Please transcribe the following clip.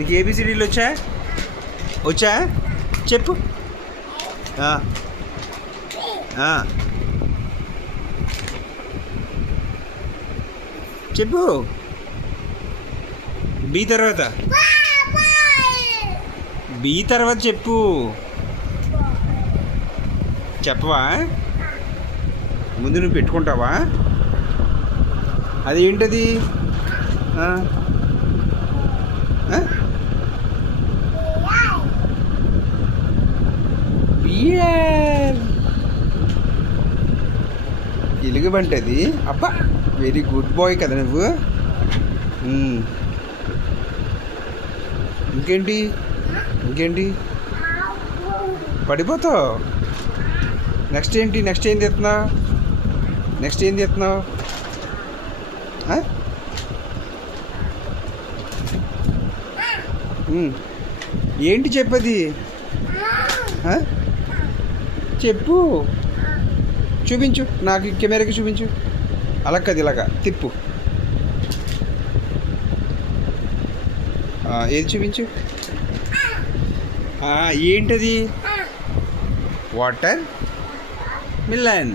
నీకు ఏబిసిడీలు వచ్చా వచ్చా చెప్పు. చెప్పు. బి తర్వాత చెప్పు. చెప్పవా? ముందు నువ్వు పెట్టుకుంటావా? అది ఏంటది? బియర్. ఎలుగుబంటది. అబ్బా, వెరీ గుడ్ బాయ్ కదా నువ్వు. ఇంకేంటి పడిపోతావు. నెక్స్ట్ ఏం తెస్తున్నావు? ఏంటి చెప్పది? చెప్పు, చూపించు నాకు, కెమెరాకి చూపించు. అలా కాదు, ఇలాగా తిప్పు. ఏది చూపించు. ఏంటది? Water melon.